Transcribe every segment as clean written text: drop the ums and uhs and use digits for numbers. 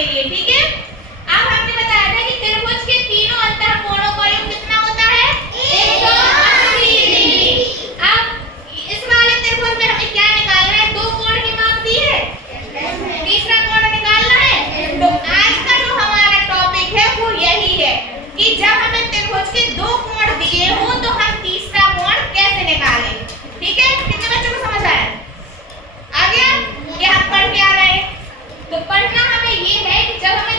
के लिए। ठीक है, अब हमने बताया था कि त्रिभुज के तीनों अंतःकोणों का योग कितना होता है? 180। अब इस वाले त्रिभुज में हमें क्या निकालना है? दो कोण की माप दी है, तीसरा कोण निकालना है। तो आज का जो हमारा टॉपिक है वो यही है कि जब हमें त्रिभुज के दो कोण दिए हो तो हम तीसरा कोण कैसे निकालें। ठीक है, कितने बच्चों को समझ आया? आ गया? ये हम पढ़ के आ रहे हैं। तो पढ़ना हमें ये है कि जब हमें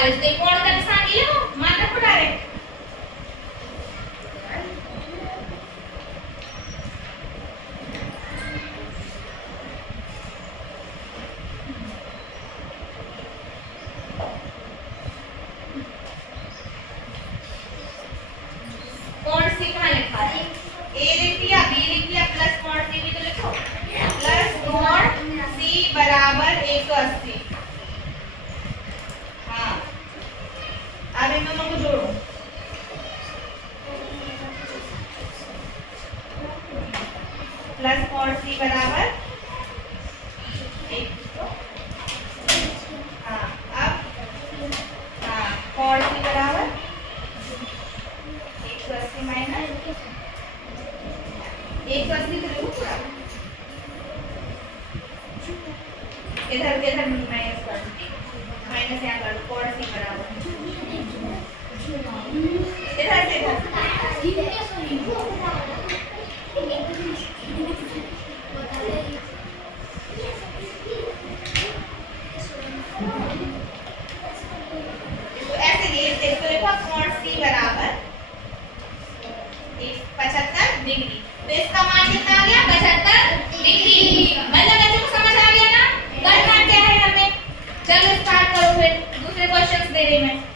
45 तो कोण का निशान ये हो मान रखो डायरेक्ट कोण सी कहाँ लिखा है ए लिख दिया बी लिख दिया प्लस कोण सी भी तो लिखो प्लस कोण सी बराबर 180 हाँ अब इन दोनों को जोड़ो प्लस कोण सी बराबर 100 हाँ अब हाँ कोण सी बराबर 180 माइनस 180 तो लिखो पूरा इधर इधर माइनस कर माइनस यहाँ कर कोण सी बराबर इधर से इधर इसको ऐसे नहीं लिखते इसको लिखो कोण सी बराबर 75 डिग्री तो इसका मान कितना आ गया 75 डिग्री मतलब बच्चों को समझ आ गया ना करना क्या है हमें चलो स्टार्ट करो फिर दूसरे क्वेश्चंस दे रही मैं